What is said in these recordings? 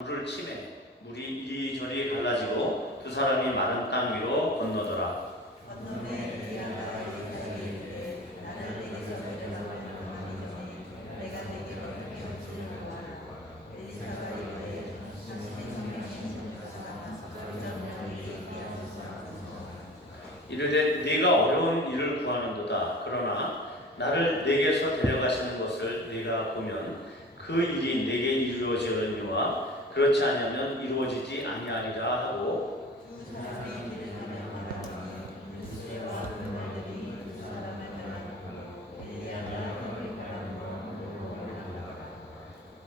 물을 치매 물이 이리저리 갈라지고 두 사람이 마른 땅 위로 건너더라. 이르되 네가 어려운 일을 구하는도다. 그러나 나를 네게서 데려가시는 것을 네가 보면 그 일이 네게 이루어지려니와 그렇지 아니하면 이루어지지 아니하리라 하고,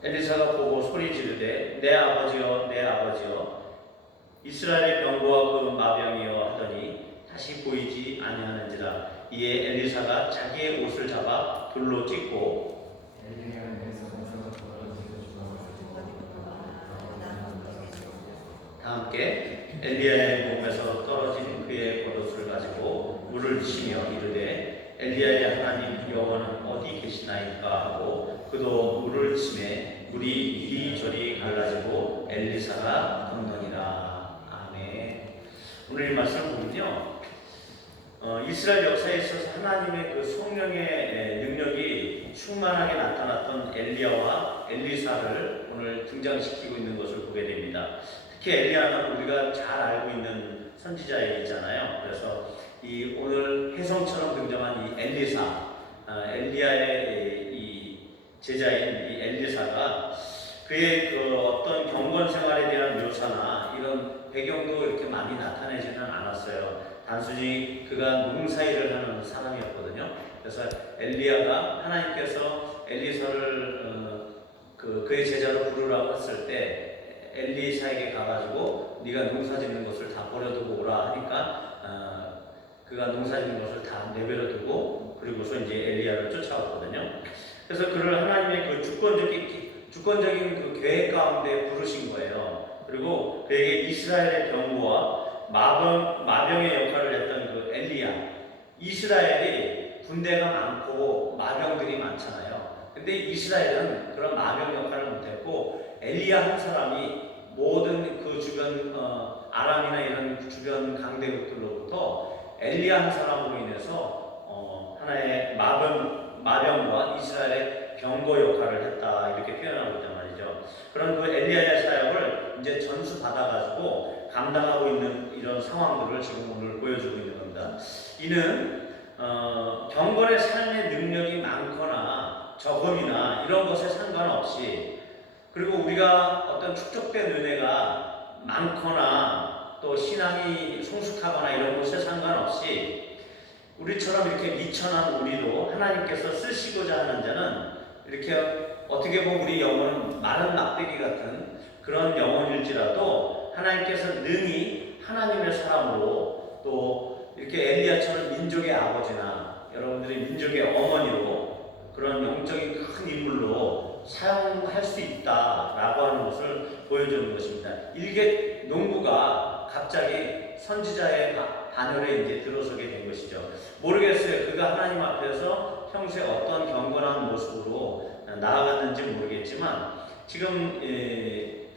엘리사가 보고 소리 지르되 내 아버지여 내 아버지여 이스라엘의 병거와 그 마병이여 하더니 다시 보이지 아니하는지라. 이에 엘리사가 자기의 옷을 잡아 돌로 찢고 다 함께 엘리야의 몸에서 떨어진 그의 겉옷을 가지고 물을 치며 이르되 엘리야의 하나님 여호와는 어디 계시나이까 하고 그도 물을 치매 물이 이리저리 갈라지고 엘리사가 건너니라. 아멘. 오늘 이 말씀을 보면요, 이스라엘 역사에 있어서 하나님의 그 성령의 능력이 충만하게 나타났던 엘리야와 엘리사를 오늘 등장시키고 있는 것을 보게 됩니다. 특히 엘리야는 우리가 잘 알고 있는 선지자이잖아요. 그래서 이 오늘 혜성처럼 등장한 이 엘리사, 엘리야의 이 제자인 이 엘리사가 그의 그 어떤 경건 생활에 대한 묘사나 이런 배경도 이렇게 많이 나타내지는 않았어요. 단순히 그가 농사일을 하는 사람이었거든요. 그래서 엘리야가 하나님께서 엘리사를 그의 제자로 부르라고 했을 때 엘리사에게 가가지고 네가 농사짓는 것을 다 버려두고 오라 하니까 그가 농사짓는 것을 다 내버려두고 그리고서 이제 엘리야를 쫓아왔거든요. 그래서 그를 하나님의 그 주권적인 그 계획 가운데 부르신 거예요. 그리고 그에게 이스라엘의 병거와 마병의 역할을 했던 그 엘리야. 이스라엘이 군대가 많고 마병들이 많잖아요. 근데 이스라엘은 그런 마병 역할을 못했고 엘리야 한 사람이 모든 그 주변 아람이나 이런 주변 강대국들로부터 엘리야 한 사람으로 인해서 하나의 마병과 이스라엘의 병거 역할을 했다 이렇게 표현하고 있단 말이죠. 그런 그 엘리야의 사역을 이제 전수 받아가지고 감당하고 있는 이런 상황들을 지금 오늘 보여주고 있는 겁니다. 이는 경건의 삶의 능력이 많거나 적음이나 이런 것에 상관없이, 그리고 우리가 어떤 축적된 은혜가 많거나 또 신앙이 성숙하거나 이런 것에 상관없이 우리처럼 이렇게 미천한 우리도 하나님께서 쓰시고자 하는 자는 이렇게 어떻게 보면 우리 영혼은 마른 막대기 같은 그런 영혼일지라도 하나님께서 능히 하나님의 사람으로 또 이렇게 엘리야처럼 민족의 아버지나 여러분들의 민족의 어머니로 그런 영적인 큰 인물로 사용할 수 있다라고 하는 것을 보여주는 것입니다. 일개 농부가 갑자기 선지자의 반열에 이제 들어서게 된 것이죠. 모르겠어요. 그가 하나님 앞에서 평소에 어떤 경건한 모습으로 나아갔는지 모르겠지만 지금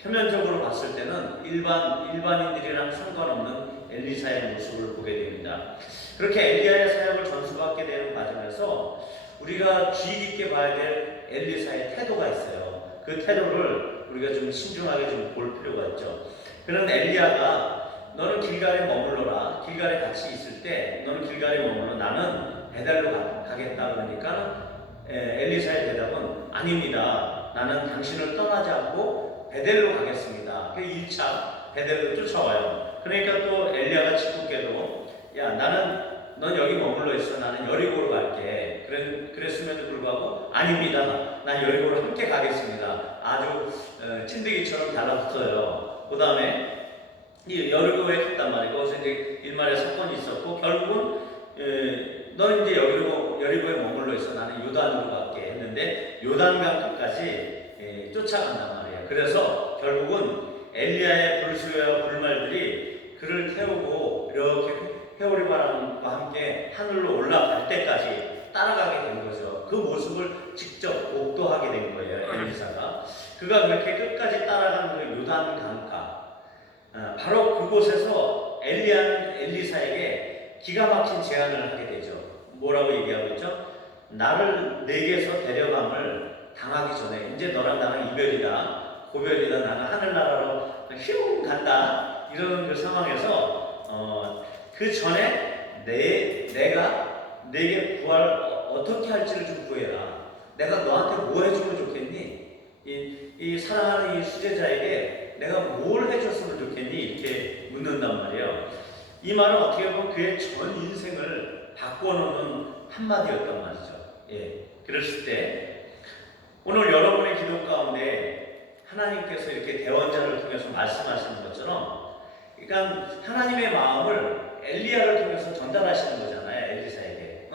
표면적으로 봤을 때는 일반인들이랑 상관없는 엘리사의 모습을 보게 됩니다. 그렇게 엘리야의 사역을 전수받게 되는 과정에서 우리가 주의 깊게 봐야 될 엘리사의 태도가 있어요. 그 태도를 우리가 좀 신중하게 좀 볼 필요가 있죠. 그런 엘리야가 너는 길갈에 머물러라. 길갈에 같이 있을 때 너는 길갈에 머물러 나는 베델로 가겠다. 그러니까 엘리사의 대답은 아닙니다. 나는 당신을 떠나지 않고 베델로 가겠습니다. 그 1차 베델로 쫓아와요. 그러니까 또 엘리야가 짓궂게도 넌 여기 머물러 있어. 나는 여리고로 갈게. 그랬음에도 불구하고 아닙니다. 난 여리고로 함께 가겠습니다. 아주 찐득이처럼 달라붙어요. 그 다음에 이 여리고에 갔단 말이고 거기서 이제 일말의 사건이 있었고 결국은 너는 이제 여리고에 머물러 있어. 나는 요단으로 갈게 했는데 요단강 끝까지 쫓아간단 말이에요. 그래서 결국은 엘리야의 불수와 불말들이 그를 태우고 이렇게 회오리 바람과 함께 하늘로 올라갈 때까지 따라가게 된 거죠. 그 모습을 직접 목도하게 된 거예요. 엘리사가 그가 그렇게 끝까지 따라간 그 요단 강가 바로 그곳에서 엘리사에게 기가 막힌 제안을 하게 되죠. 뭐라고 얘기하고 있죠? 나를 내게서 데려감을 당하기 전에 이제 너랑 나랑 이별이다, 고별이다, 나는 하늘나라로 휘웅 간다 이런 그 상황에서 그 전에 내가 내게 구할 어떻게 할지를 좀 구해라. 내가 너한테 뭐 해주면 좋겠니? 이 사랑하는 이 수제자에게 내가 뭘 해줬으면 좋겠니? 이렇게 묻는단 말이에요. 이 말은 어떻게 보면 그의 전 인생을 바꿔놓는 한마디였단 말이죠. 예. 그랬을 때 오늘 여러분의 기도 가운데 하나님께서 이렇게 대원자를 통해서 말씀하시는 것처럼, 그러니까 하나님의 마음을 엘리야를 통해서 전달하시는 거잖아요. 엘리사에게.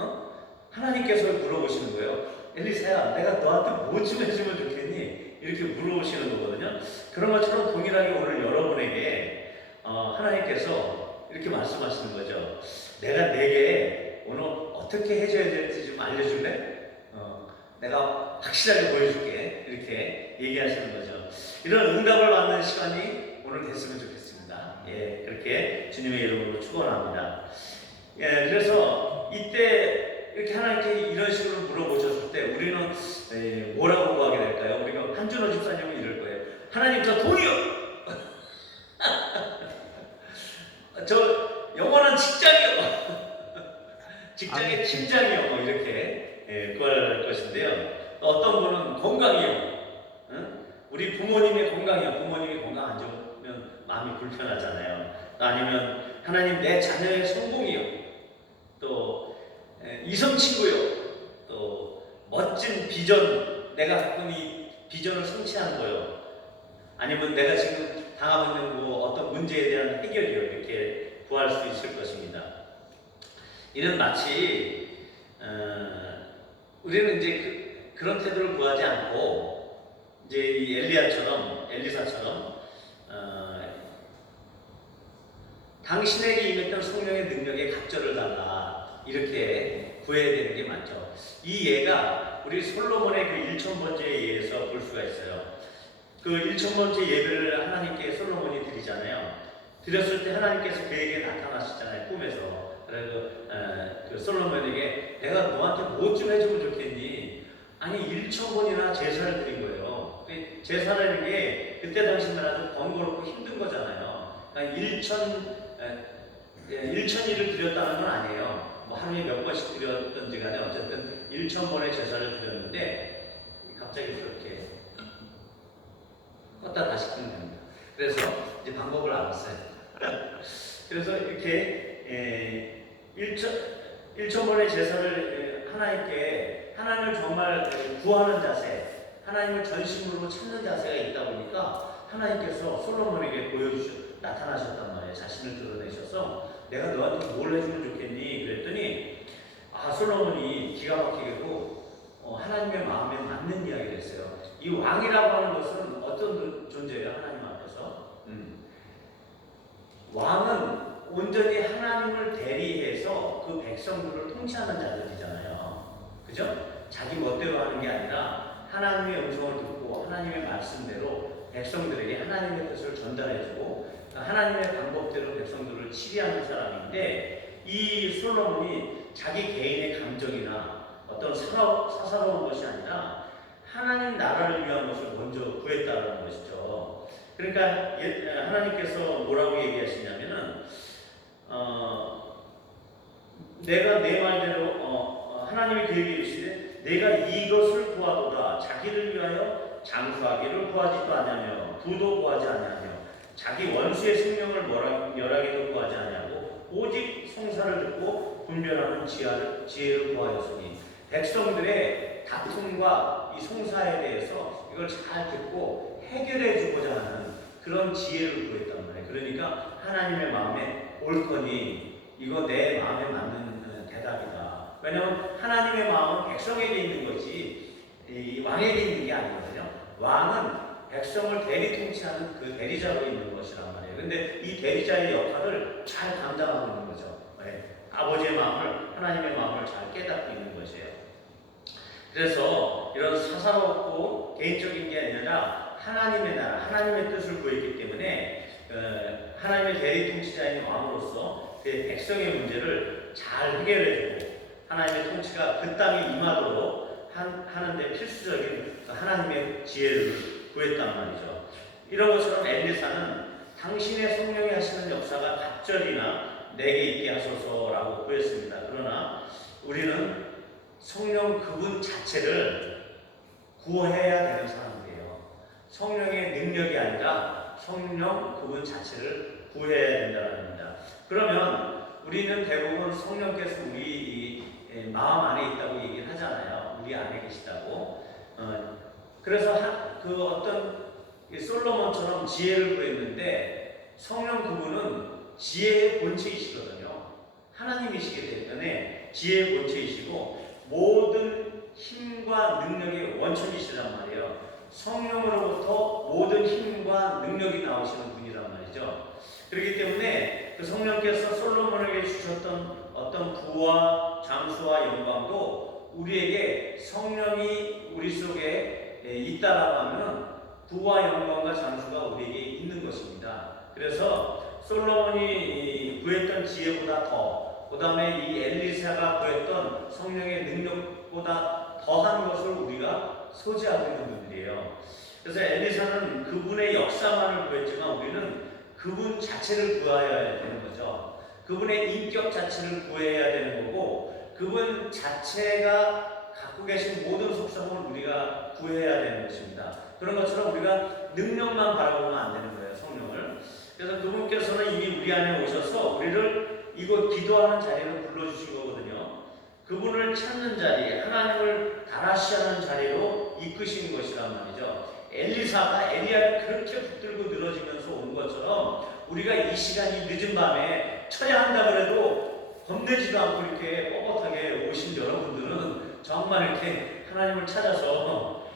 하나님께서 물어보시는 거예요. 엘리사야, 내가 너한테 뭐 좀 해주면 좋겠니? 이렇게 물어보시는 거거든요. 그런 것처럼 동일하게 오늘 여러분에게 하나님께서 이렇게 말씀하시는 거죠. 내가 내게 오늘 어떻게 해줘야 될지 좀 알려줄래? 내가 확실하게 보여줄게. 이렇게 얘기하시는 거죠. 이런 응답을 받는 시간이 오늘 됐으면 좋겠습니다. 예, 그렇게 주님의 이름으로 축원합니다. 예, 그래서 이때 이렇게 하나님께 이런 식으로 물어보셨을 때 우리는 뭐라고 구하게 될까요? 우리가 한준호 집사님은 이럴 거예요. 하나님, 저 돈이요. 저 영원한 직장이요. 직장의 팀장이요. 뭐 이렇게 구할 것인데요. 어떤 분은 건강이요. 우리 부모님의 건강이요. 부모님이 건강 안 좋으면 마음이 불편하잖아요. 아니면 하나님, 내 자녀의 성공이요. 또 이성 친구요. 또 멋진 비전, 내가 갖고 있는 이 비전을 성취하는 거요. 아니면 내가 지금 당하고 있는 뭐 어떤 문제에 대한 해결이요. 이렇게 구할 수 있을 것입니다. 이는 마치 우리는 이제 그런 태도를 구하지 않고 이제 이 엘리사처럼 당신에게 임했던 성령의 능력에 갑절을 달라 이렇게 구해야 되는 게 맞죠. 이 예가 우리 솔로몬의 그 1000번째 예에서 볼 수가 있어요. 그 1000번째 예배를 하나님께 솔로몬이 드리잖아요. 드렸을 때 하나님께서 그에게 나타나시잖아요. 꿈에서. 그래서 그 솔로몬에게 내가 너한테 뭐 좀 해주면 좋겠니? 아니 1000번이나 제사를 드린 거예요. 제사라는 게 그때 당시는 아주 번거롭고 힘든 거잖아요. 그러니까 1000일을 드렸다는 건 아니에요. 뭐 하루에 몇 번씩 드렸던지 간에 어쨌든 1000번의 제사를 드렸는데 갑자기 그렇게 껐다 다시 끄면 됩니다. 그래서 이제 방법을 알았어요. 그래서 이렇게 1000번의 제사를 하나님께, 하나님을 정말 구하는 자세, 하나님을 전심으로 찾는 자세가 있다 보니까 하나님께서 솔로몬에게 나타나셨단 말이에요. 자신을 드러내셔서 내가 너한테 뭘 해주면 좋겠니? 그랬더니 솔로몬이 기가 막히게도 하나님의 마음에 맞는 이야기를 했어요. 이 왕이라고 하는 것은 어떤 존재예요? 하나님 앞에서 왕은 온전히 하나님을 대리해서 그 백성들을 통치하는 자들이잖아요. 그죠? 자기 멋대로 하는 게 아니라 하나님의 음성을 듣고 하나님의 말씀대로 백성들에게 하나님의 뜻을 전달해주고 하나님의 방법대로 백성들을 치리하는 사람인데, 이 솔로몬이 자기 개인의 감정이나 어떤 사사로운 것이 아니라 하나님 나라를 위한 것을 먼저 구했다는 것이죠. 그러니까 하나님께서 뭐라고 얘기하시냐면은 내가 내 말대로 하나님이 그에게 이르시되 내가 이것을 구하도다. 자기를 위하여 장수하기를 구하지도 아니하며 부도 구하지 아니하며 자기 원수의 생명을 멸하기도 구하지 아니하고 오직 송사를 듣고 분별하는 지혜를 구하였으니, 백성들의 다툼과 이 송사에 대해서 이걸 잘 듣고 해결해 주고자 하는 그런 지혜를 구했단 말이에요. 그러니까 하나님의 마음에 옳거니 이거 내 마음에 맞는 대답이다. 왜냐하면 하나님의 마음은 백성에게 있는 거지 이 왕에게 있는 게 아니거든요. 왕은 백성을 대리 통치하는 그 대리자로 있는 것이란 말이에요. 근데 이 대리자의 역할을 잘 감당하고 있는 거죠. 네. 아버지의 마음을, 하나님의 마음을 잘 깨닫고 있는 것이에요. 그래서 이런 사사롭고 개인적인 게 아니라 하나님의 나라, 하나님의 뜻을 구했기 때문에 하나님의 대리 통치자인 왕으로서 그 백성의 문제를 잘 해결해주고 하나님의 통치가 그 땅에 임하도록 하는데 필수적인 하나님의 지혜를 구했단 말이죠. 이런 것처럼 엘리사는 당신의 성령이 하시는 역사가 갑절이나 내게 있게 하소서라고 구했습니다. 그러나 우리는 성령 그분 자체를 구해야 되는 사람들이에요. 성령의 능력이 아니라 성령 그분 자체를 구해야 된다는 겁니다. 그러면 우리는 대부분 성령께서 우리 마음 안에 있다고 얘기를 하잖아요. 우리 안에 계시다고. 그래서 그 어떤 솔로몬처럼 지혜를 구했는데 성령 그분은 지혜의 본체이시거든요. 하나님이시기 때문에 지혜의 본체이시고 모든 힘과 능력의 원천이시란 말이에요. 성령으로부터 모든 힘과 능력이 나오시는 분이란 말이죠. 그렇기 때문에 그 성령께서 솔로몬에게 주셨던 어떤 부와 장수와 영광도 우리에게 성령이 우리 속에 있다라고 하면 부와 영광과 장수가 우리에게 있는 것입니다. 그래서 솔로몬이 구했던 지혜보다 더, 그 다음에 이 엘리사가 구했던 성령의 능력보다 더한 것을 우리가 소지하고 있는 분들이에요. 그래서 엘리사는 그분의 역사만을 구했지만 우리는 그분 자체를 구해야 되는 거죠. 그분의 인격 자체를 구해야 되는 거고 그분 자체가 갖고 계신 모든 속성을 우리가 구해야 되는 것입니다. 그런 것처럼 우리가 능력만 바라보면 안 되는 거예요. 성령을. 그래서 그분께서는 이미 우리 안에 오셔서 우리를 이곳 기도하는 자리로 불러주신 거거든요. 그분을 찾는 자리, 하나님을 다라시하는 자리로 이끄시는 것이란 말이죠. 엘리사가 엘리야를 그렇게 붙들고 늘어지면서 온 것처럼 우리가 이 시간이 늦은 밤에 쳐야 한다 그래도 겁내지도 않고 이렇게 뻣뻣하게 오신 여러분들은 정말 이렇게 하나님을 찾아서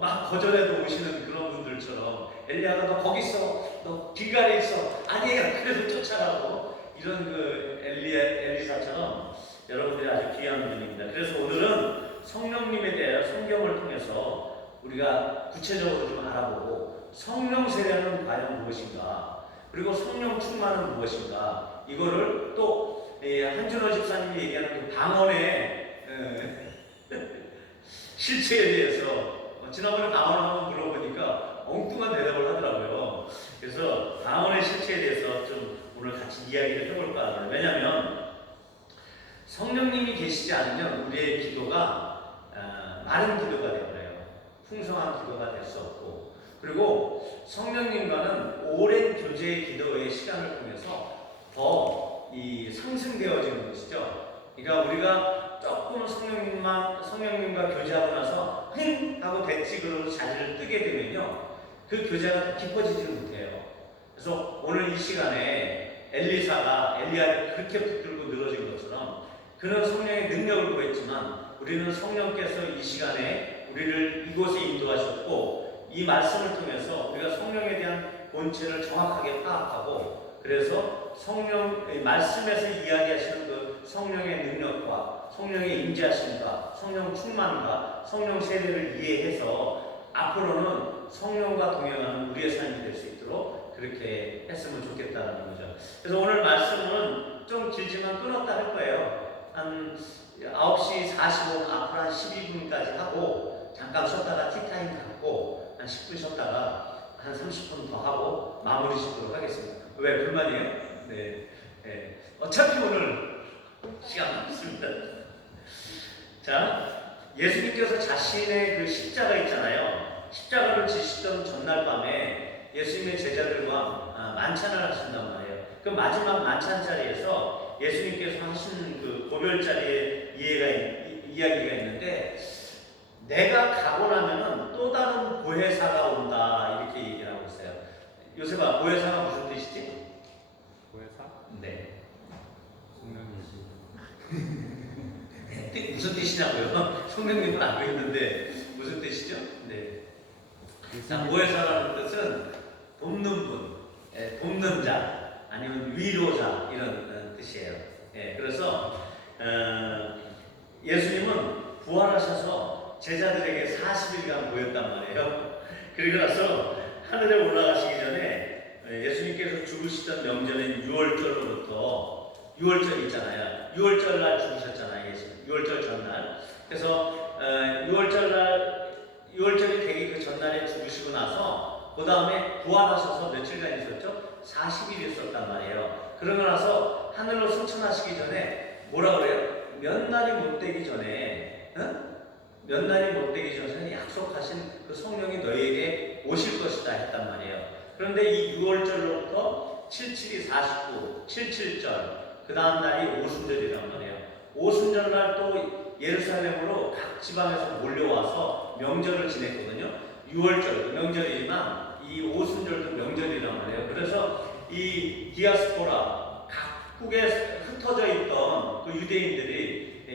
막 거절해도 오시는 그런 분들처럼 엘리야가 너 거기 있어, 너 길갈에 있어, 아니에요 그래도 쫓아가고 이런 그 엘리사처럼 여러분들이 아주 귀한 분입니다. 그래서 오늘은 성령님에 대한 성경을 통해서 우리가 구체적으로 좀 알아보고 성령 세례는 과연 무엇인가, 그리고 성령 충만은 무엇인가, 이거를 또 한준호 집사님이 얘기하는 그 방언의 실체에 대해서 지난번에 방언 한번 물어보니까 엉뚱한 대답을 하더라고요. 그래서 방언의 실체에 대해서 좀 오늘 같이 이야기를 해볼까 합니다. 왜냐하면 성령님이 계시지 않으면 우리의 기도가 마른 기도가 되어버려요. 풍성한 기도가 될 수 없고, 그리고 성령님과는 오랜 교제의 기도의 시간을 통해서 더 상승되어지는 것이죠. 그러니까 우리가 조금 성령님과 교제하고 나서 흥 하고 됐지 그러고 자리를 뜨게 되면요, 그 교제가 깊어지지 못해요. 그래서 오늘 이 시간에 엘리사가 엘리야를 그렇게 붙들고 늘어진 것처럼 그는 성령의 능력을 구했지만 우리는 성령께서 이 시간에 우리를 이곳에 인도하셨고 이 말씀을 통해서 우리가 성령에 대한 본체를 정확하게 파악하고, 그래서 성령의 말씀에서 이야기하시는 그 성령의 능력과 성령의 임재하심과 성령 충만과 성령 세례를 이해해서 앞으로는 성령과 동행하는 우리의 삶이 될 수 있도록 그렇게 했으면 좋겠다는 거죠. 그래서 오늘 말씀은 좀 길지만 끊었다 할 거예요. 한 9시 45분 앞으로 한 12분까지 하고 잠깐 쉬었다가 티타임 갖고 한 10분 쉬었다가 한 30분 더 하고 마무리 짓도록 하겠습니다. 왜 불만이에요? 네. 어차피 오늘 시간 없습니다. 자, 예수님께서 자신의 그 십자가 있잖아요. 십자가를 지시던 전날 밤에 예수님의 제자들과 만찬을 하신단 말이에요. 그 마지막 만찬 자리에서 예수님께서 하신 그 고별 자리의 이야기가 있는데, 내가 가고 나면은 또 다른 보혜사가 온다 이렇게 얘기를 하고 있어요. 요셉아, 보혜사가 무슨 뜻이지? 보혜사? 네. 성령이시. 무슨 뜻이냐고요? 성령님은 알고 있는데 무슨 뜻이죠? 네. 자, 보혜사라는 뜻은 돕는 분, 돕는 자, 아니면 위로자 이런 뜻이에요. 그래서 예수님은 부활하셔서 제자들에게 40일간 보였단 말이에요. 그리고 나서 하늘에 올라가시기 전에 예수님께서 죽으시던 명절인 6월절로부터 6월절 있잖아요. 6월절 날 죽으셨잖아요. 예수님. 6월절 전날. 그래서 6월절이 되기 그 전날에 죽으시고 나서 그 다음에 부활하셔서 며칠간 있었죠? 40일 있었단 말이에요. 그러고 나서 하늘로 승천하시기 전에 뭐라 그래요? 몇 날이 못 되기 전에 몇 날이 못 되기 전에 약속하신 그 성령이 너희에게 오실 것이다 했단 말이에요. 그런데 이 6월절로부터 77이 49, 77절 그 다음 날이 오순절이란 말이에요. 오순절날 또 예루살렘으로 각 지방에서 몰려와서 명절을 지냈거든요. 6월절 명절이지만 이 오순절도 명절이란 말이에요. 그래서 이 디아스포라 각국에 흩어져 있던 그 유대인들이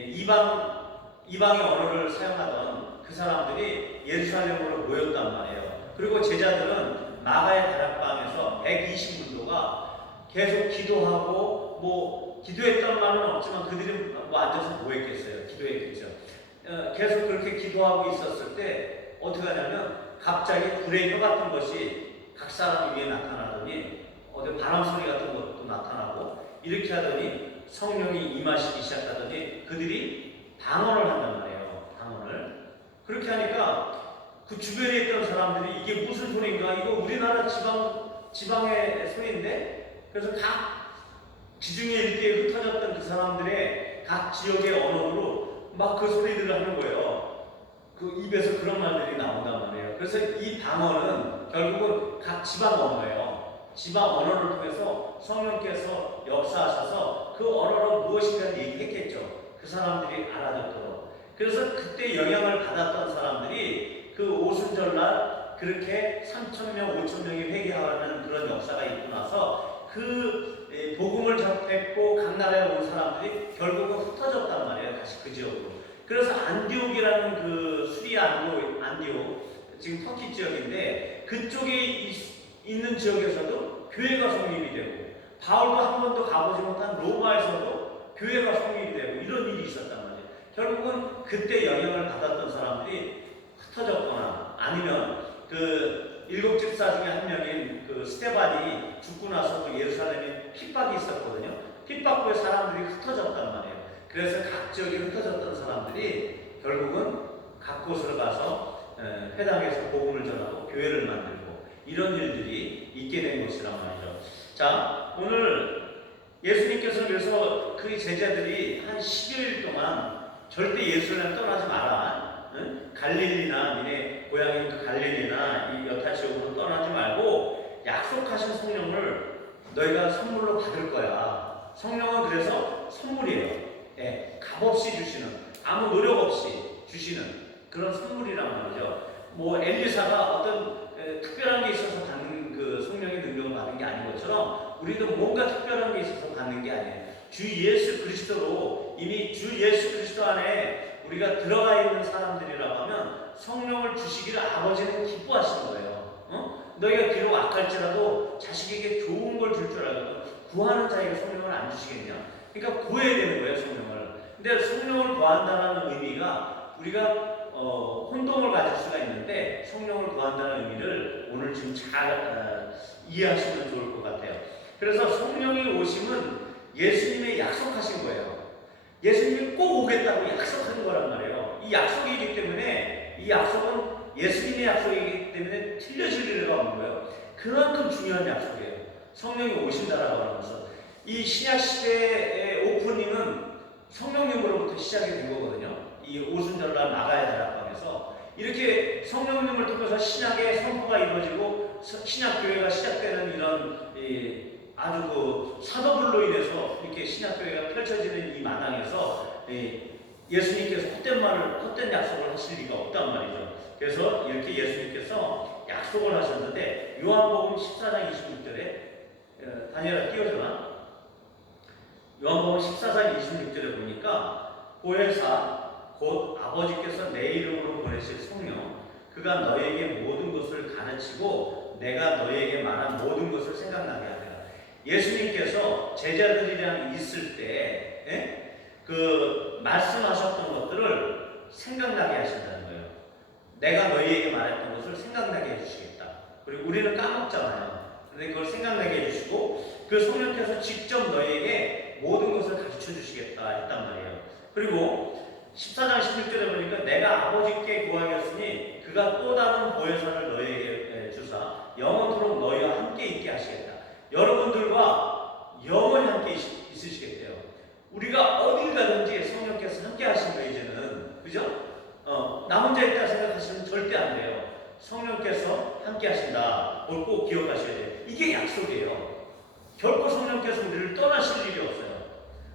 이방의 언어를 사용하던 그 사람들이 예루살렘으로 모였단 말이에요. 그리고 제자들은 마가의 다락방에서 120문도가 계속 기도하고 기도했던 말은 없지만 그들이 앉아서 뭐 했겠어요? 기도했겠죠. 계속 그렇게 기도하고 있었을 때 어떻게 하냐면 갑자기 불의 혀 같은 것이 각 사람 위에 나타나더니 어디 바람 소리 같은 것도 나타나고 이렇게 하더니 성령이 임하시기 시작하더니 그들이 방언을 한단 말이에요. 방언을. 그렇게 하니까 그 주변에 있던 사람들이 이게 무슨 소리인가? 이거 우리나라 지방의 소리인데? 그래서 각 지중해 일대에 흩어졌던 그 사람들의 각 지역의 언어로 막 그 소리들을 하는 거예요. 그 입에서 그런 말들이 나온단 말이에요. 그래서 이 방언은 결국은 각 지방 언어예요. 지방 언어를 통해서 성령께서 역사하셔서 그 언어로 무엇인가 얘기했겠죠. 그 사람들이 알아듣도록. 그래서 그때 영향을 받았던 사람들이 그 오순절날 그렇게 3,000명, 5,000명이 회개하는 그런 역사가 있고 나서 그 복음을 접했고 각 나라에 온 사람들이 결국은 흩어졌단 말이에요. 다시 그 지역으로. 그래서 안디옥이라는 그 수리아 안디옥 지금 터키 지역인데 그쪽에 있는 지역에서도 교회가 성립이 되고 바울도 한 번도 가보지 못한 로마에서도 교회가 성립이 되고 이런 일이 있었단 말이에요. 결국은 그때 영향을 받았던 사람들이 흩어졌거나 아니면 그 일곱 집사 중에 한 명인 그 스테반이 죽고 나서 그 예루살렘에 핍박이 있었거든요. 핍박 후에 사람들이 흩어졌단 말이에요. 그래서 각 지역에 흩어졌던 사람들이 결국은 각 곳으로 가서 회당에서 복음을 전하고 교회를 만들고 이런 일들이 있게 된 것이란 말이죠. 자, 오늘 예수님께서 그래서 그 제자들이 한 10일 동안 절대 예루살렘 떠나지 마라. 갈릴리나 니네 고향인 그 갈릴리나 이 여타 지역으로 떠나지 말고 약속하신 성령을 너희가 선물로 받을 거야. 성령은 그래서 선물이에요. 값없이 주시는, 아무 노력 없이 주시는 그런 선물이란 말이죠. 엘리사가 어떤 특별한 게 있어서 받는 그 성령의 능력을 받은 게 아닌 것처럼 우리도 뭔가 특별한 게 있어서 받는 게 아니에요. 주 예수 그리스도로 이미 주 예수 그리스도 안에 우리가 들어가 있는 사람들이라고 하면 성령을 주시기를 아버지는 기뻐하시는 거예요. 너희가 비록 악할지라도 자식에게 좋은 걸 줄 줄 알거든 구하는 자에게 성령을 안 주시겠냐? 그러니까 구해야 되는 거예요, 성령을. 근데 성령을 구한다는 의미가 우리가 혼동을 가질 수가 있는데 성령을 구한다는 의미를 오늘 지금 잘 이해하시면 좋을 것 같아요. 그래서 성령의 오심은 예수님의 약속하신 거예요. 예수님이 꼭 오겠다고 약속한 거란 말이에요. 이 약속이기 때문에 이 약속은 예수님의 약속이기 때문에 틀려질 일가 없는 거예요. 그만큼 중요한 약속이에요. 성령이 오신다라고 하면서 이 신약 시대의 오프닝은 성령님으로부터 시작이 된 거거든요. 이 오순절날 마가의 다락방에서 이렇게 성령님을 통해서 신약의 선포가 이루어지고 신약 교회가 시작되는 이런 아주 그 사도들로 인해서 이렇게 신약 교회가 펼쳐지는 이 마당에서 예수님께서 헛된 약속을 하실 리가 없단 말이죠. 그래서 이렇게 예수님께서 약속을 하셨는데 요한복음 14장 26절에 다니엘아 띄워줘라. 요한복음 14장 26절에 보니까 보혜사 곧 아버지께서 내 이름으로 보내실 성령 그가 너에게 모든 것을 가르치고 내가 너에게 말한 모든 것을 생각나게 하리라. 예수님께서 제자들이랑 있을 때 그 말씀하셨던 것들을 생각나게 하신다는 거예요. 내가 너희에게 말했던 것을 생각나게 해주시겠다. 그리고 우리는 까먹잖아요. 근데 그걸 생각나게 해주시고 그 성령께서 직접 너희에게 모든 것을 가르쳐 주시겠다 했단 말이에요. 그리고 14장 16절에 보니까 내가 아버지께 구하겠으니 그가 또 다른 보혜사를 너희에게 주사 영원토록 너희와 함께 있게 하시겠다. 여러분들과 영원히 함께 있으시겠대요. 우리가 어딜 가든지 성령께서 함께 하신 거예요. 이제는 그죠? 나 혼자 있다 생각하시면 절대 안 돼요. 성령께서 함께 하신다. 그걸 꼭 기억하셔야 돼요. 이게 약속이에요. 결코 성령께서 우리를 떠나실 일이 없어요.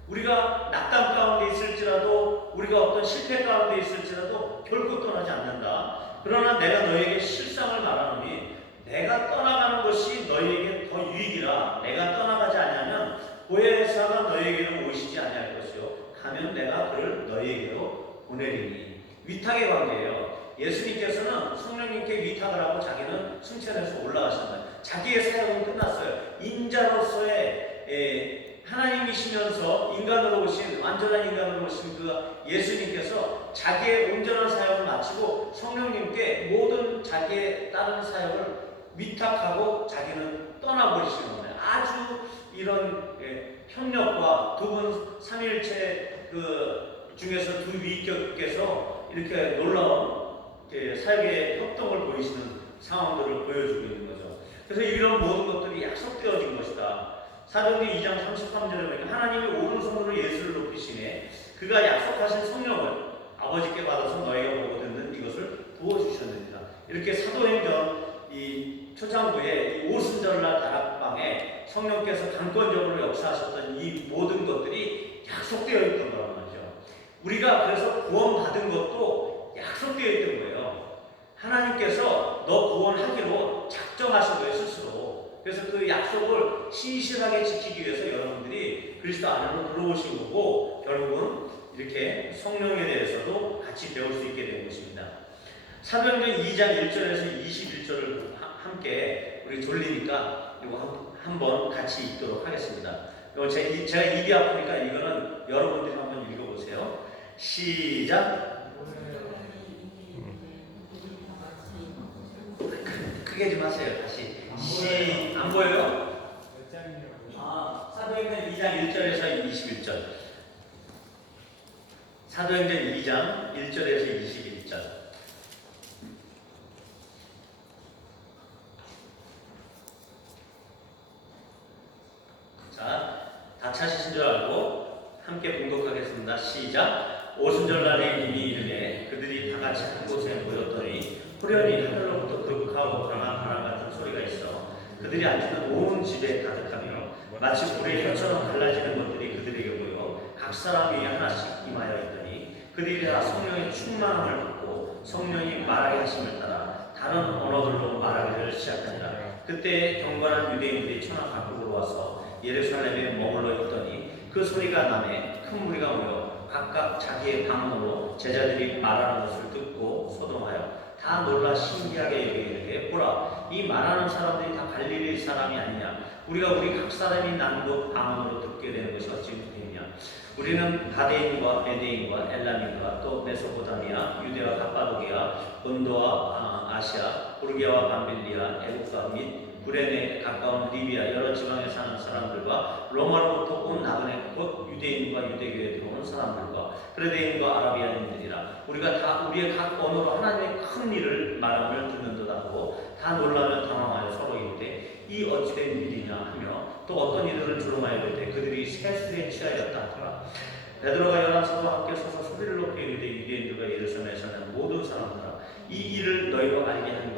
우리가 낙담 가운데 있을지라도 우리가 어떤 실패 가운데 있을지라도 결코 떠나지 않는다. 그러나 내가 너희에게 실상을 말하노니 내가 떠나가는 것이 너희에게 더 유익이라. 내가 떠나가지 아니하면 보혜사가 너희에게로 오시지 아니할 것이요 가면 내가 그를 너희에게로 보내리니. 위탁의 관계예요. 예수님께서는 성령님께 위탁을 하고 자기는 승천해서 올라가신다. 자기의 사역은 끝났어요. 인자로서의 하나님이시면서 인간으로 오신 완전한 인간으로 오신 그 예수님께서 자기의 온전한 사역을 마치고 성령님께 모든 자기의 다른 사역을 위탁하고 자기는 떠나버리시는 거예요. 아주 이런 협력과 두 분 삼일체 그 중에서 두 위격께서 이렇게 놀라운 사역의 협동을 보이시는 상황들을 보여주고 있는 거죠. 그래서 이런 모든 것들이 약속되어진 것이다. 사도행전 2장 33절에 보니까 하나님이 오른손으로 예수를 높이시네 그가 약속하신 성령을 아버지께 받아서 너희가 보고 듣는 이것을 부어주셨느니라. 이렇게 사도행전 이 초창부에 이 오순절날 다락방에 성령께서 강권적으로 역사하셨던 이 모든 것들이 약속되어 있던 거란 말이죠. 우리가 그래서 구원받은 것도 약속되어 있던 거예요. 하나님께서 너 구원하기로 작정하신 거예요, 스스로. 그래서 그 약속을 신실하게 지키기 위해서 여러분들이 그리스도 안으로 들어오신 거고 결국은 이렇게 성령에 대해서도 같이 배울 수 있게 된 것입니다. 사도행전 2장 1절에서 21절을 함께 우리 돌리니까 이거 한번 같이 읽도록 하겠습니다. 제가 입이 아프니까 이거는 여러분들이 한번 읽어보세요. 시작. 크게 좀 하세요. 다시. 안 보여요? 사도행전 2장 1절에서 21절. 사도행전 2장 1절에서 21절. 자, 다 찾으신 줄 알고 함께 봉독하겠습니다. 시작. 오순절날에 이미 이르되 그들이 다 같이 한 곳에 모였더니 후련히 하늘로부터 극하고 강한 바람 같은 소리가 있어 그들이 앉는 온 집에 가득하며 마치 불의 혀처럼 갈라지는 것들이 그들에게 보여 각 사람 위에 하나씩 임하여 있더니 그들이 다 성령의 충만함을 받고 성령이 말하게 하심을 따라 다른 언어들로 말하기를 시작하니라. 그때 경건한 유대인들이 천하 각국으로 와서 예루살렘에 머물러 있더니 그 소리가 나매 큰 무리가 모여 각각 자기의 방언으로 제자들이 말하는 것을 듣고 소동하여 다 놀라 신기하게 여기게 보라 이 말하는 사람들이 다 갈릴리 사람이 아니냐 우리가 우리 각 사람이 난 곳 방언으로 듣게 되는 것이 어찌 되느냐 우리는 가데인과 메데인과 엘람인과 또 메소포타미아 유대와 갑바도기아 본도와 아시아 부르기아와 밤빌리아 애국과 및 구레네 가까운 리비아 여러 지방에 사는 사람들과 로마로부터 온 나그네 곧 유대인과 유대교에 들어온 사람들과 그레데인과 아라비아인들이라 우리가 다 우리의 각 언어로 하나님의 큰 일을 말함을 듣는 듯하고 다 놀라며 당황하여 서로 이르되 이 어찌된 일이냐 하며 또 어떤 이들은 조롱하여 이르되 그들이 새술에 취하였다 하더라. 베드로가 열한 사도와 함께 서서 소리를 높여 이르되 유대인들과 예루살렘에 사는 모든 사람들아 이 일을 너희로 알게 할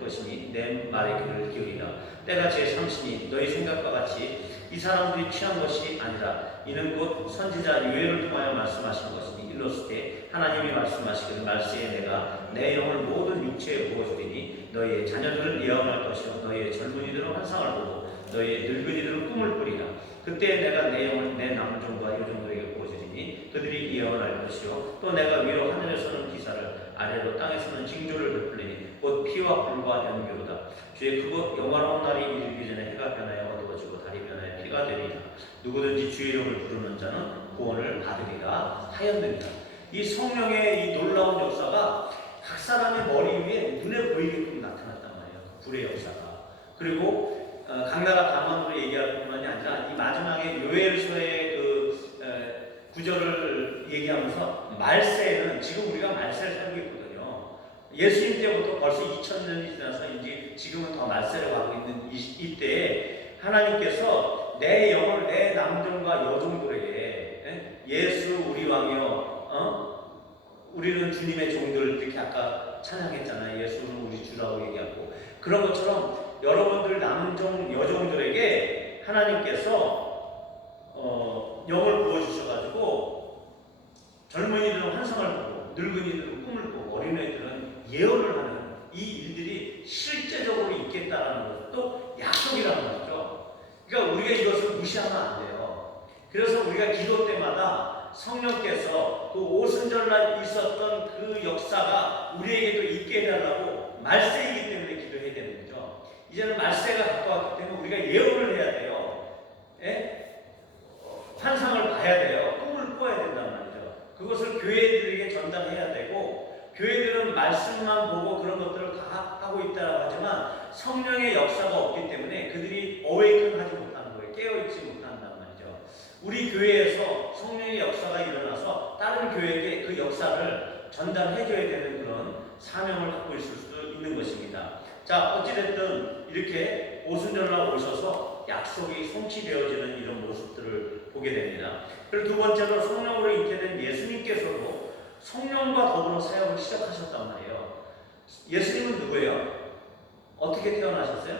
것이니 내 말의 귀를 기울이라. 때가 제3시니 너희 생각과 같이 이 사람들이 취한 것이 아니라 이는 곧 선지자 요엘을 통하여 말씀하신 것이니 일러스되 하나님이 말씀하시기를 말세에 내가 내 영을 모든 육체에 부어주리니 너희의 자녀들을 예언할 것이요 너희의 젊은이들은 환상을 보고 너희의 늙은이들은 꿈을 꾸리라. 그때 내가 내 영을 내 남종과 여종들에게 부어주리니 그들이 예언할 것이요 또 내가 위로 하늘에서는 기사를 아래로 땅에서는 징조를 베풀리니 곧 피와 불과 연교로다. 주의 그곳 영화로운 날이 이르기 전에 해가 변하여 어두워지고 달이 변하여 피가 되리라. 누구든지 주의 이름을 부르는 자는 구원을 받으리라 하였느니라. 이 성령의 이 놀라운 역사가 각 사람의 머리 위에 눈에 보이게끔 나타났단 말이에요. 그 불의 역사가. 그리고 각 나라 방언으로 얘기할 뿐만이 아니라 이 마지막에 요엘서의 그 구절을 얘기하면서 말세는 지금 우리가 말세를 살고 있거든요. 예수님 때부터 벌써 2000년이 지나서 이제 지금은 더 말세를 가고 있는 이때에 하나님께서 내 영을 내 남종과 여종들에게 예수 우리 왕이여 우리는 주님의 종들 이렇게 아까 찬양했잖아요. 예수는 우리 주라고 얘기하고 그런 것처럼 여러분들 남종 여종들에게 하나님께서 영을 부어주셔가지고 젊은이들은 환상을 보고 늙은이들은 꿈을 꾸고 어린애들은 예언을 하는 이 일들이 실제적으로 있겠다라는 것도 약속이라는 거죠. 그러니까 우리가 이것을 무시하면 안 돼요. 그래서 우리가 기도 때마다 성령께서 그 오순절날 있었던 그 역사가 우리에게도 있게 해달라고 말세이기 때문에 기도해야 되는 거죠. 이제는 말세가 가까웠기 때문에 우리가 예언을 해야 돼요. 예? 환상을 봐야 돼요. 꿈을 꿔야 된단 말이죠. 그것을 교회들에게 전달해야 되고 교회들은 말씀만 보고 그런 것들을 다 하고 있다고 하지만 성령의 역사가 없기 때문에 그들이 어웨이큰 하지 못하는 거예요. 깨어있지 못한단 말이죠. 우리 교회에서 성령의 역사가 일어나서 다른 교회에게 그 역사를 전달해줘야 되는 그런 사명을 갖고 있을 수도 있는 것입니다. 자, 어찌됐든 이렇게 오순절날 오셔서 약속이 성취되어지는 이런 모습들을 보게 됩니다. 그리고 두 번째로 성령으로 잉태된 예수님께서도 성령과 더불어 사역을 시작하셨단 말이에요. 예수님은 누구예요? 어떻게 태어나셨어요?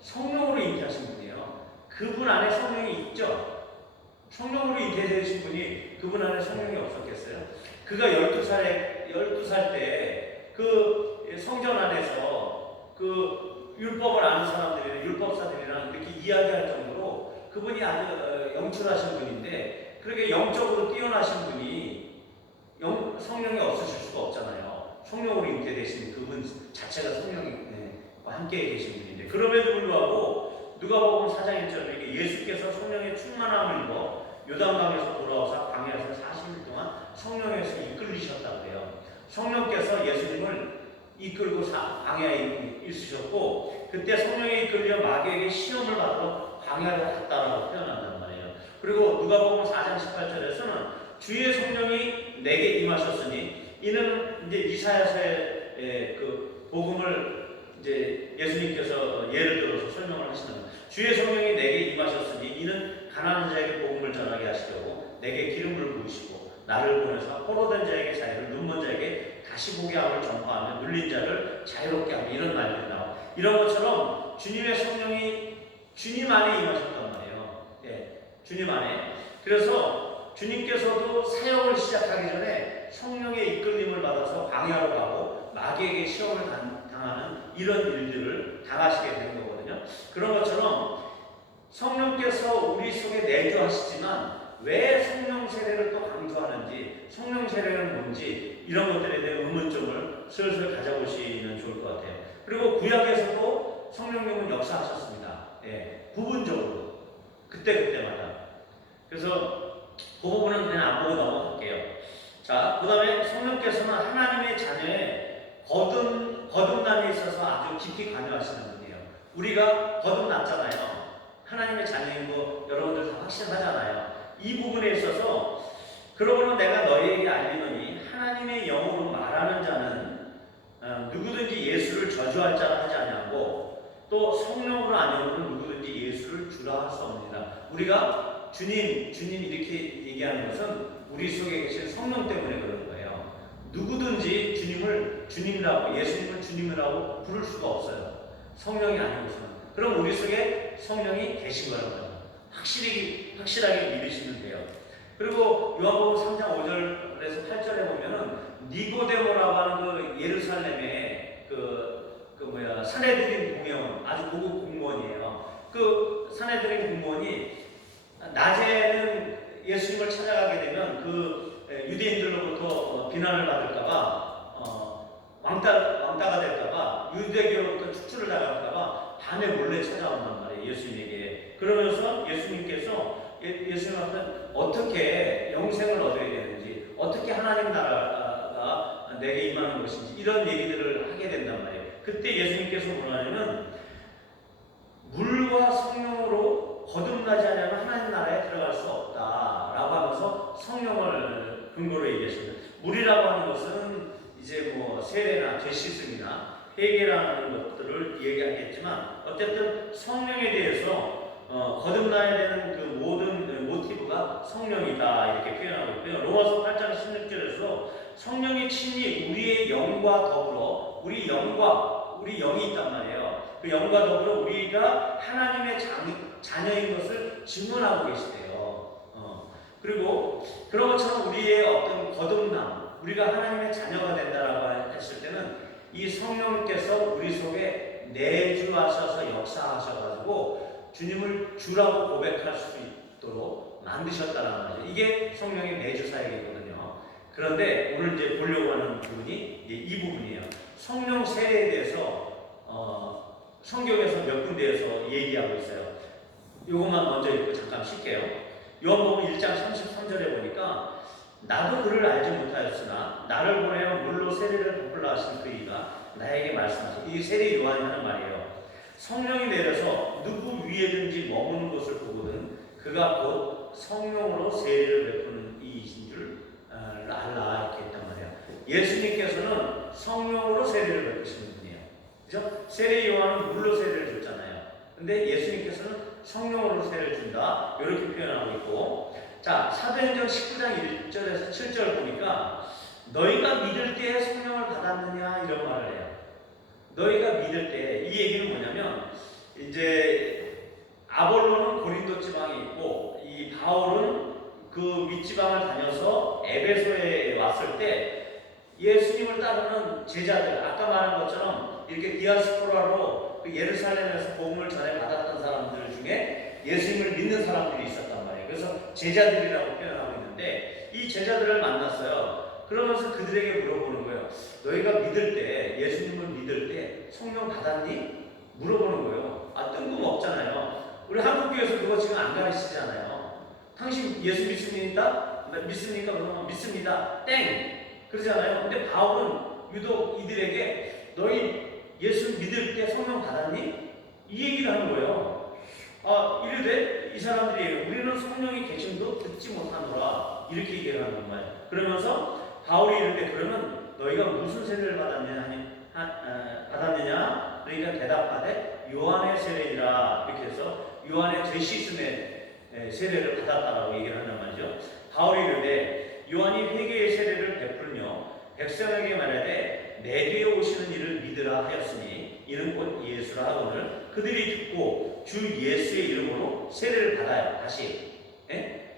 성령으로 잉태하신 분이에요. 그분 안에 성령이 있죠? 성령으로 잉태되신 분이 그분 안에 성령이 없었겠어요? 그가 12살 때 그 성전 안에서 그 율법을 아는 사람들이랑 율법사들이랑 이렇게 이야기할 정도로 그분이 아주 영출하신 분인데 그렇게 영적으로 뛰어나신 분이 성령이 없으실 수가 없잖아요. 성령으로 잉태되신 그분 자체가 성령과 함께 계신 분인데 그럼에도 불구하고 누가복음 4장 1절에 예수께서 성령의 충만함을 입어 요단강에서 돌아와서 광야에서 40일 동안 성령에서 이끌리셨다고 해요. 성령께서 예수님을 이끌고 광야에 있으셨고 그때 성령에 이끌려 마귀에게 시험을 받으러 광야로 갔다라고 표현한단 말이에요. 그리고 누가복음 4장 18절에서는 주의 성령이 내게 임하셨으니 이는 이제 이사야서의 그 복음을 이제 예수님께서 예를 들어서 설명을 하시는 거예요. 주의 성령이 내게 임하셨으니 이는 가난한 자에게 복음을 전하게 하시려고 내게 기름을 부으시고 나를 보내서 포로된 자에게 자유를 눈먼 자에게 다시 보게 함을 전파하며 눌린 자를 자유롭게 하며 이런 말들이 나와요. 이런 것처럼 주님의 성령이 주님 안에 임하셨단 말이에요. 예, 주님 안에. 그래서 주님께서도 사역을 시작하기 전에 성령의 이끌림을 받아서 광야로 가고 마귀에게 시험을 당하는 이런 일들을 당하시게 되는 거거든요. 그런 것처럼 성령께서 우리 속에 내주하시지만 왜 성령 세례를 또 강조하는지 성령 세례는 뭔지 이런 것들에 대한 의문점을 슬슬 가져보시면 좋을 것 같아요. 그리고 구약에서도 성령님은 역사하셨습니다. 예, 부분적으로 그때마다. 그래서 그 부분은 그냥 안 보고 넘어갈게요. 자, 그 다음에 성령께서는 하나님의 자녀의 거듭남에 있어서 아주 깊이 관여하시는 분이에요. 우리가 거듭났잖아요. 하나님의 자녀인 거 여러분들 다 확신하잖아요. 이 부분에 있어서 그러므로 내가 너희에게 알리노니 하나님의 영으로 말하는 자는 누구든지 예수를 저주할 자라 하지 아니하고 또 성령으로 아니오는 누구든지 예수를 주라 할 수 없느니라. 우리가 주님 이렇게 얘기하는 것은 우리 속에 계신 성령 때문에 그런 거예요. 누구든지 주님을 주님이라고 예수님을 주님이라고 부를 수가 없어요. 성령이 아니고서는. 그럼 우리 속에 성령이 계신 거라고요. 확실하게 믿으시면 돼요. 그리고 요한복음 3장 5절에서 8절에 보면은 니고데모라고 하는 그 예루살렘의 산헤드린 공무원, 아주 고급 공무원이에요. 그 산헤드린 공무원이 낮에는 예수님을 찾아가게 되면 그 유대인들로부터 비난을 받을까봐 왕따가 될까봐 유대교로부터 축출을 당할까봐 밤에 몰래 찾아온단 말이에요. 예수님에게. 그러면서 예수님 앞에 어떻게 영생을 얻어야 되는지 어떻게 하나님 나라가 내게 임하는 것인지 이런 얘기들을 하게 된단 말이에요. 그때 예수님께서 뭐냐면 물과 성령으로 거듭나지 않으면 하나님 나라에 들어갈 수 없다라고 하면서 성령을 근거로 얘기했습니다. 물이라고 하는 것은 이제 뭐 세례나 죄 씻음이나 회개라는 것들을 얘기하겠지만 어쨌든 성령에 대해서 거듭나야 되는 그 모든 모티브가 성령이다 이렇게 표현하고 있고요. 로마서 8장 16절에서 성령이 친히 우리의 영과 더불어 우리 영이 있단 말이에요. 그 영과 더불어 우리가 하나님의 자녀인 것을 증언하고 계시대요. 그리고 그런 것처럼 우리의 어떤 거듭남, 우리가 하나님의 자녀가 된다라고 했을 때는 이 성령께서 우리 속에 내주하셔서 역사하셔가지고 주님을 주라고 고백할 수 있도록 만드셨다는 말이죠. 이게 성령의 내주 사역이거든요. 그런데 오늘 이제 보려고 하는 부분이 이제 이 부분이에요. 성령 세례에 대해서 성경에서 몇 군데에서 얘기하고 있어요. 이것만 먼저 읽고 잠깐 쉴게요. 요한복음 1장 33절에 보니까 나도 그를 알지 못하였으나 나를 보내어 물로 세례를 베풀라 하신 그이가 나에게 말씀하시고 이 세례 요한이 하는 말이에요. 성령이 내려서 누구 위에든지 머무는 것을 보거든 그가 곧 성령으로 세례를 베푸는 이이신 줄 알라 이렇게 했단 말이에요. 예수님께서는 성령으로 세례를 베푸시는 분이에요. 그죠? 세례 요한은 물로 세례를 줬잖아요. 근데 예수님께서는 성령으로 세례를 준다 이렇게 표현하고 있고, 자 사도행전 19장 1절에서 7절 보니까 너희가 믿을 때에 성령을 받았느냐 이런 말을 해요. 너희가 믿을 때 이 얘기는 뭐냐면 이제 아볼로는 고린도 지방에 있고 이 바울은 그 윗지방을 다녀서 에베소에 왔을 때 예수님을 따르는 제자들 아까 말한 것처럼 이렇게 디아스포라로 그 예루살렘에서 복음을 전해 받았던 사람들 중에 예수님을 믿는 사람들이 있었단 말이에요. 그래서 제자들이라고 표현하고 있는데 이 제자들을 만났어요. 그러면서 그들에게 물어보는 거예요. 너희가 믿을 때 예수님을 믿을 때 성령 받았니? 물어보는 거예요. 뜬금없잖아요. 우리 한국교회에서 그거 지금 안 가르치잖아요. 당신 예수 믿습니까? 그러면 믿습니다. 땡! 그러잖아요. 근데 바울은 유독 이들에게 너희 예수 믿을 때 성령 받았니? 이 얘기를 하는 거예요. 이르되 이 사람들이 우리는 성령이 계심도 듣지 못하노라 이렇게 얘기를 하는 거예요. 그러면서 바울이 이르되 그러면 너희가 무슨 세례를 받았느냐? 너희가 대답하되 요한의 세례니라 이렇게 해서 요한의 죄 씻음의 세례를 받았다라고 얘기를 한단 말이죠. 바울이 이르되 요한이 회개의 세례를 베풀며 백성에게 말하되 내 뒤에 오시는 이를 믿으라 하였으니 이는 곧 예수라 하거늘 그들이 듣고 주 예수의 이름으로 세례를 받아요. 다시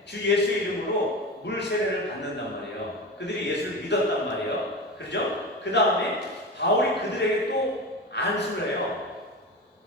주 예수의 이름으로 물 세례를 받는단 말이에요. 그들이 예수를 믿었단 말이에요. 그렇죠? 그 다음에 바울이 그들에게 또 안수를 해요.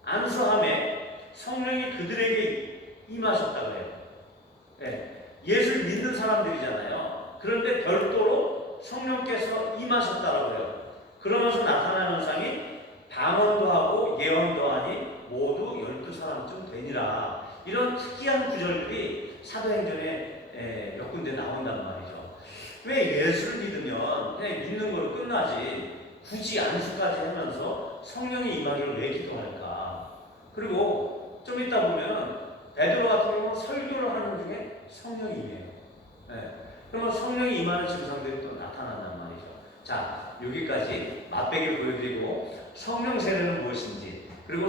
안수함에 성령이 그들에게 임하셨다고 해요. 예수를 믿는 사람들이잖아요. 그런데 별도로 성령께서 임하셨다라고 해요. 그러면서 나타나는 현상이 방언도 하고 예언도 하니 모두 12사람쯤 되니라. 이런 특이한 구절들이 사도행전에 몇 군데 나온단 말이죠. 왜 예수를 믿으면 그냥 믿는 걸로 끝나지 굳이 안수까지 하면서 성령이 임하기를 왜 기도할까? 그리고 좀 이따 보면 베드로 같은 경우는 설교를 하는 중에 성령이 임해요. 그러면 성령이 임하는 증상들이 또 나타난단 말이죠. 자, 여기까지 맛배기를 보여드리고 성령 세례는 무엇인지 그리고